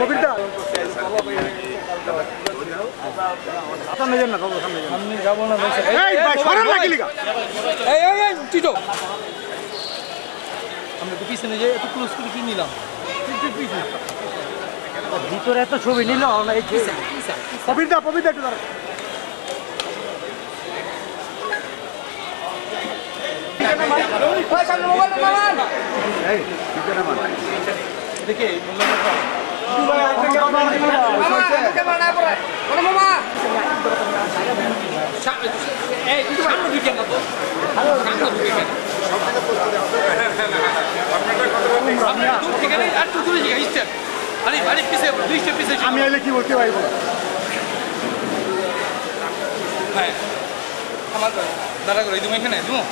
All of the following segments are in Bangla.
কবিরদা সামনে যান না, সামনে যাবো না। এই ভাই সরেন না কি লিগা? এই টিটো, আমরা তো পিছনে যাই, একটু ক্লোজ করে কি নিলাম ভিতরে এত ছবি নিল না। এই কবিরদা একটু দাঁড়ান। দেখে আমি আইলে কি বলতে পারবো আমার দাদা করে তুমি এখানে তুমি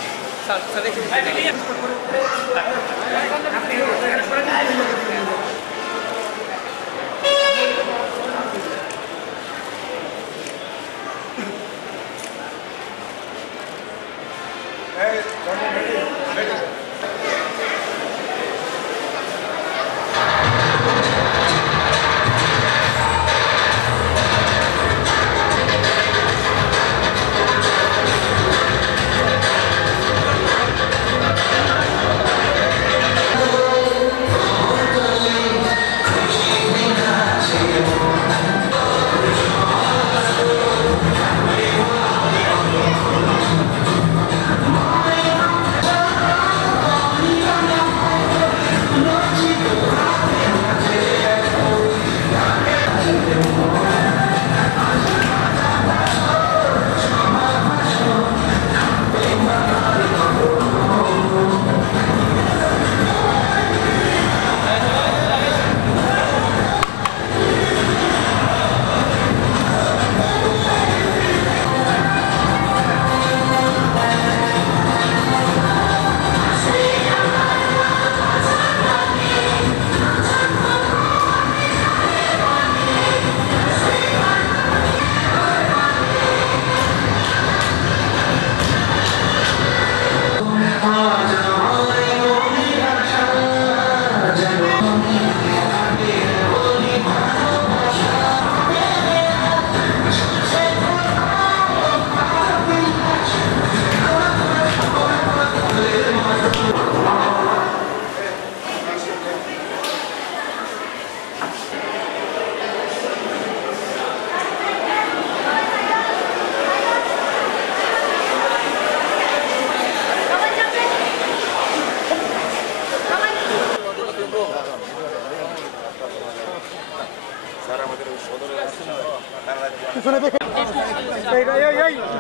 পিছনে দেখে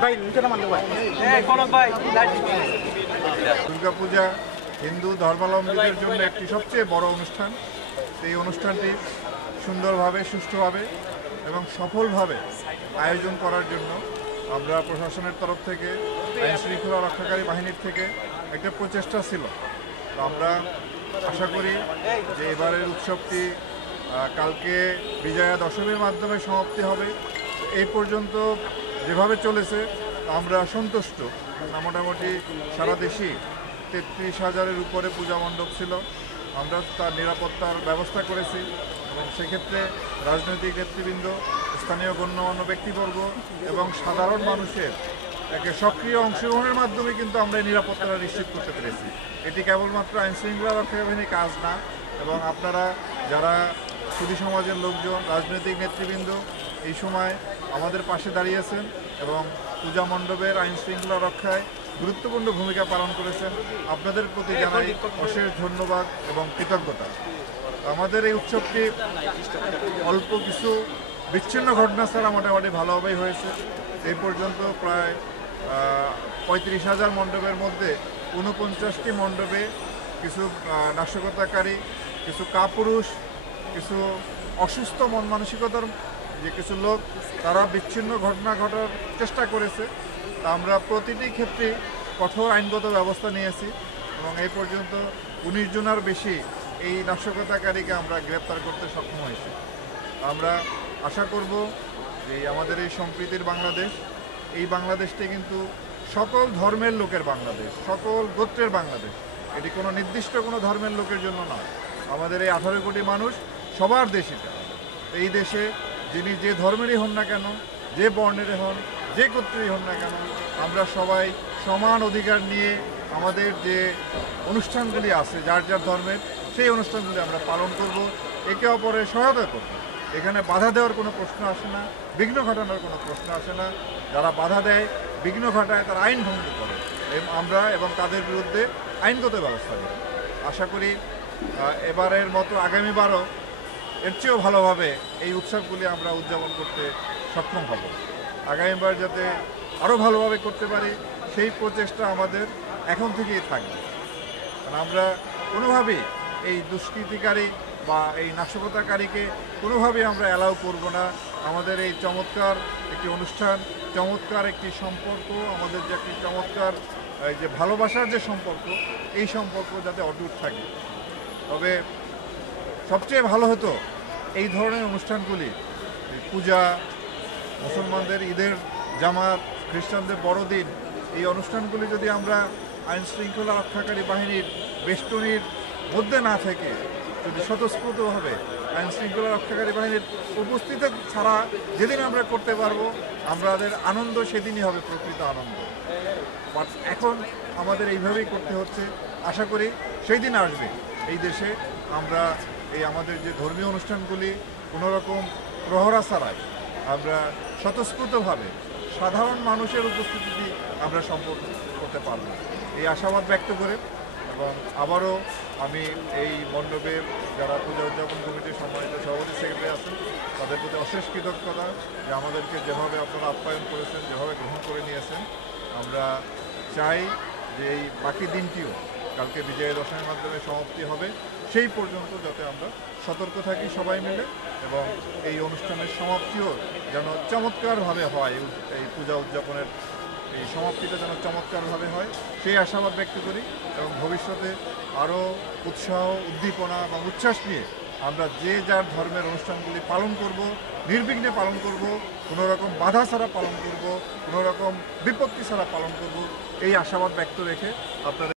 ভাই নিচে মানতে ভাই। দুর্গাপূজা হিন্দু ধর্মাবলম্বীদের জন্য একটি সবচেয়ে বড় অনুষ্ঠান। এই অনুষ্ঠানটি সুন্দরভাবে, সুষ্ঠুভাবে এবং সফলভাবে আয়োজন করার জন্য আমরা প্রশাসনের তরফ থেকে, আইন শৃঙ্খলা রক্ষাকারী বাহিনীর থেকে একটা প্রচেষ্টা ছিল। তো আমরা আশা করি যে এবারের উৎসবটি কালকে বিজয়া দশমীর মাধ্যমে সমাপ্তি হবে। এই পর্যন্ত যেভাবে চলেছে আমরা সন্তুষ্ট। মোটামুটি সারা দেশেই 33,000-এর উপরে পূজা মণ্ডপ ছিল। আমরা তার নিরাপত্তার ব্যবস্থা করেছি এবং সেক্ষেত্রে রাজনৈতিক নেতৃবৃন্দ, স্থানীয় গণ্যমান্য ব্যক্তিবর্গ এবং সাধারণ মানুষের একে সক্রিয় অংশগ্রহণের মাধ্যমে কিন্তু আমরা এই নিরাপত্তাটা নিশ্চিত করতে পেরেছি। এটি কেবলমাত্র আইনশৃঙ্খলা রক্ষাকারী বাহিনীর কাজ না, এবং আপনারা যারা সুধী সমাজের লোকজন, রাজনৈতিক নেতৃবৃন্দ এই সময় আমাদের পাশে দাঁড়িয়েছেন এবং পূজা মণ্ডপের আইনশৃঙ্খলা রক্ষায় গুরুত্বপূর্ণ ভূমিকা পালন করেছেন। আপনাদের প্রতি জানাই অশেষ ধন্যবাদ এবং কৃতজ্ঞতা। আমাদের এই উৎসবটি অল্প কিছু বিচ্ছিন্ন ঘটনা ছাড়া মোটামুটি ভালোভাবেই হয়েছে। এই পর্যন্ত প্রায় 35,000 মণ্ডপের মধ্যে 49টি মণ্ডপে কিছু নাশকতাকারী, কিছু কাপুরুষ, কিছু অসুস্থ মন মানসিকতার যে কিছু লোক, তারা বিচ্ছিন্ন ঘটনা ঘটার চেষ্টা করেছে। তা আমরা প্রতিটি ক্ষেত্রে কঠোর আইনগত ব্যবস্থা নিয়েছি এবং এই পর্যন্ত 19 জনের বেশি এই নাশকতাকারীকে আমরা গ্রেপ্তার করতে সক্ষম হয়েছি। আমরা আশা করব যে আমাদের এই সম্প্রীতির বাংলাদেশ, এই বাংলাদেশটি কিন্তু সকল ধর্মের লোকের বাংলাদেশ, সকল গোত্রের বাংলাদেশ। এটি কোনো নির্দিষ্ট কোনো ধর্মের লোকের জন্য নয়। আমাদের এই 18 কোটি মানুষ সবার দেশ এটা। এই দেশে যিনি যে ধর্মেরই হন না কেন, যে বর্ণেরই হন, যে গোত্রেরই হন না কেন, আমরা সবাই সমান অধিকার নিয়ে আমাদের যে অনুষ্ঠানগুলি আছে যার যার ধর্মের, সেই অনুষ্ঠানগুলি আমরা পালন করব, একে অপরের সহায়তা করব। এখানে বাধা দেওয়ার কোনো প্রশ্ন আসে না, বিঘ্ন ঘটানোর কোনো প্রশ্ন আসে না। যারা বাধা দেয়, বিঘ্ন ঘটায়, তারা আইন ভঙ্গ করে আমরা এবং তাদের বিরুদ্ধে আইনগত ব্যবস্থা নেব। আশা করি এবারের মতো আগামীবারও এর চেয়েও ভালোভাবে এই উৎসবগুলি আমরা উদযাপন করতে সক্ষম হব। আগামীবার যাতে আরও ভালোভাবে করতে পারি সেই প্রচেষ্টা আমাদের এখন থেকেই থাকবে। কারণ আমরা কোনোভাবেই এই দুষ্কৃতিকারী বা এই নাশকতাকারীকে কোনোভাবেই আমরা অ্যালাউ করব না। আমাদের এই চমৎকার একটি অনুষ্ঠান, চমৎকার একটি সম্পর্ক, আমাদের যে একটি চমৎকার এই যে ভালোবাসার যে সম্পর্ক, এই সম্পর্ক যাতে অটুট থাকে। তবে সবচেয়ে ভালো হতো এই ধরনের অনুষ্ঠানগুলি, পূজা, মুসলমানদের ঈদের জামাত, খ্রিস্টানদের বড়দিন, এই অনুষ্ঠানগুলি যদি আমরা আইন শৃঙ্খলা রক্ষাকারী বাহিনীর বেষ্টনীর মধ্যে না থেকে যদি স্বতঃস্ফূর্তভাবে আইন শৃঙ্খলা রক্ষাকারী বাহিনীর উপস্থিতি ছাড়া যেদিন আমরা করতে পারবো, আমাদের আনন্দ সেদিনই হবে প্রকৃত আনন্দ। বাট এখন আমাদের এইভাবেই করতে হচ্ছে। আশা করি সেই দিন আসবে এই দেশে আমরা এই আমাদের যে ধর্মীয় অনুষ্ঠানগুলি কোনোরকম প্রহরা ছাড়াই আমরা স্বতঃস্ফূর্তভাবে সাধারণ মানুষের উপস্থিতি আমরা সম্পন্ন করতে পারব, এই আশাবাদ ব্যক্ত করে। এবং আবারও আমি এই মণ্ডপের যারা পূজা উদযাপন কমিটির সম্মানিত সভাপতি সেক্রেটারি আছেন, তাদের প্রতি অশেষ কৃতজ্ঞতা যে আমাদেরকে যেভাবে আপনারা আপ্যায়ন করেছেন, যেভাবে গ্রহণ করে নিয়েছেন। আমরা চাই যে এই বাকি দিনটিও কালকে বিজয়া দশমীর মাধ্যমে সমাপ্তি হবে, সেই পর্যন্ত যাতে আমরা সতর্ক থাকি সবাই মিলে, এবং এই অনুষ্ঠানের সমাপ্তিও যেন চমৎকারভাবে হয়, এই পূজা উদযাপনের এই সমাপ্তিটা যেন চমৎকারভাবে হয় সেই আশাবাদ ব্যক্ত করি। এবং ভবিষ্যতে আরও উৎসাহ, উদ্দীপনা এবং উচ্ছ্বাস নিয়ে আমরা যে যার ধর্মের অনুষ্ঠানগুলি পালন করব, নির্বিঘ্নে পালন করব, কোনো রকম বাধা ছাড়া পালন করব, কোনো রকম বিপত্তি ছাড়া পালন করব, এই আশাবাদ ব্যক্ত রেখে আপনাদের